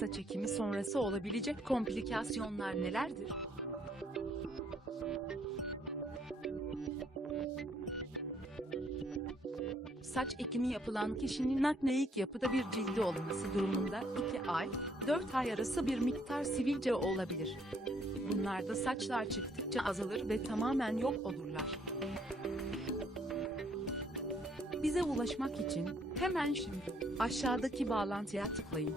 Saç ekimi sonrası olabilecek komplikasyonlar nelerdir? Saç ekimi yapılan kişinin akneik yapıda bir cildi olması durumunda 2 ay, 4 ay arası bir miktar sivilce olabilir. Bunlarda saçlar çıktıkça azalır ve tamamen yok olurlar. Bize ulaşmak için hemen şimdi aşağıdaki bağlantıya tıklayın.